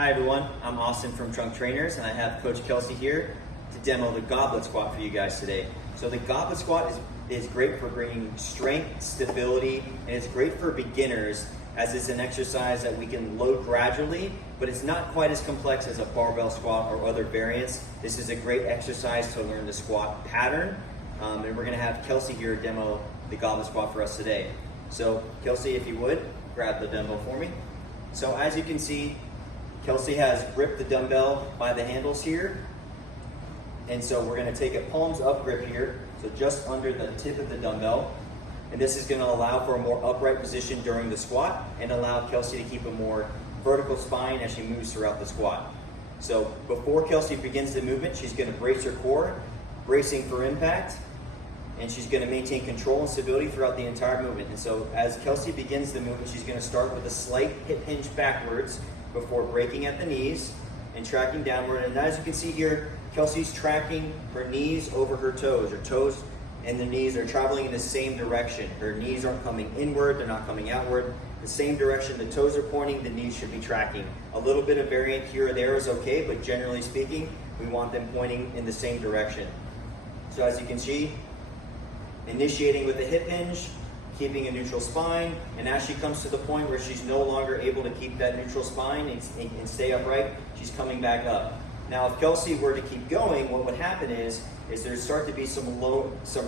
Hi everyone, I'm Austin from Trunk Trainers, and I have Coach Kelsie here to demo the goblet squat for you guys today. So the goblet squat is great for bringing strength, stability, and it's great for beginners as it's an exercise that we can load gradually, but it's not quite as complex as a barbell squat or other variants. This is a great exercise to learn the squat pattern, and we're gonna have Kelsie here demo the goblet squat for us today. So Kelsie, if you would, grab the dumbbell for me. So as you can see, Kelsie has gripped the dumbbell by the handles here. And so we're gonna take a palms up grip here, so just under the tip of the dumbbell. And this is gonna allow for a more upright position during the squat and allow Kelsie to keep a more vertical spine as she moves throughout the squat. So before Kelsie begins the movement, she's gonna brace her core, bracing for impact, and she's gonna maintain control and stability throughout the entire movement. And so as Kelsie begins the movement, she's gonna start with a slight hip hinge backwards before breaking at the knees and tracking downward. And as you can see here, Kelsie's tracking her knees over her toes. Her toes and the knees are traveling in the same direction. Her knees aren't coming inward, they're not coming outward. The same direction the toes are pointing, the knees should be tracking. A little bit of variant here or there is okay, but generally speaking, we want them pointing in the same direction. So as you can see, initiating with a hip hinge, keeping a neutral spine, and as she comes to the point where she's no longer able to keep that neutral spine and stay upright, she's coming back up. Now, if Kelsie were to keep going, what would happen is there'd start to be some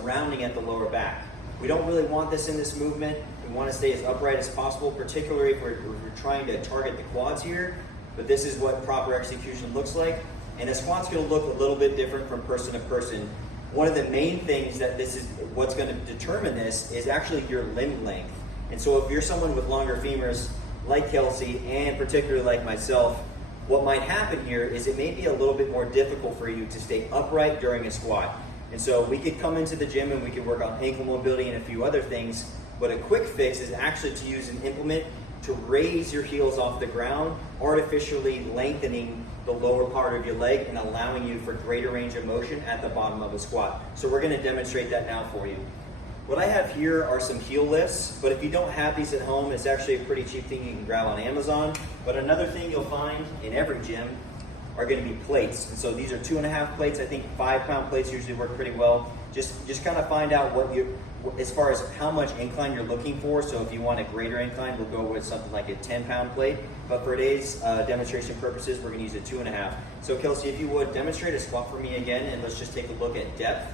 rounding at the lower back. We don't really want this in this movement. We want to stay as upright as possible, particularly if we're trying to target the quads here, but this is what proper execution looks like. And a squat's going to look a little bit different from person to person. One of the main things that this is what's going to determine this is actually your limb length. And so if you're someone with longer femurs like Kelsie and particularly like myself, what might happen here is it may be a little bit more difficult for you to stay upright during a squat. And so we could come into the gym and we could work on ankle mobility and a few other things, but a quick fix is actually to use an implement to raise your heels off the ground, artificially lengthening the lower part of your leg and allowing you for greater range of motion at the bottom of a squat. So we're gonna demonstrate that now for you. What I have here are some heel lifts, but if you don't have these at home, it's actually a pretty cheap thing you can grab on Amazon. But another thing you'll find in every gym are gonna be plates. And so these are 2.5 plates. I think 5-pound plates usually work pretty well. Just kind of find out as far as how much incline you're looking for. So if you want a greater incline, we'll go with something like a 10-pound plate. But for today's demonstration purposes, we're gonna use a 2.5. So Kelsie, if you would, demonstrate a squat for me again, and let's just take a look at depth.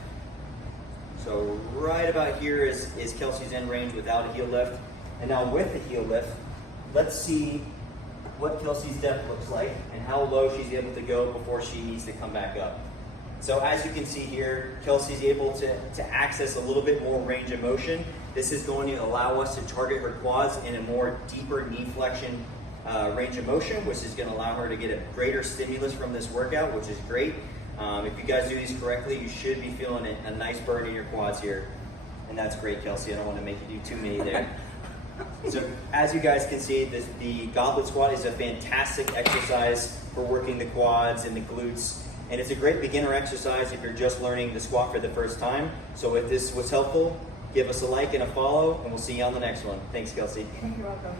So right about here is Kelsie's end range without a heel lift. And now with the heel lift, let's see what Kelsie's depth looks like and how low she's able to go before she needs to come back up. So as you can see here, Kelsie's able to access a little bit more range of motion. This is going to allow us to target her quads in a more deeper knee flexion range of motion, which is going to allow her to get a greater stimulus from this workout, which is great. If you guys do these correctly, you should be feeling a nice burn in your quads here. And that's great, Kelsie. I don't want to make you do too many there. So as you guys can see, the goblet squat is a fantastic exercise for working the quads and the glutes. And it's a great beginner exercise if you're just learning the squat for the first time. So if this was helpful, give us a like and a follow, and we'll see you on the next one. Thanks, Kelsie. You're welcome.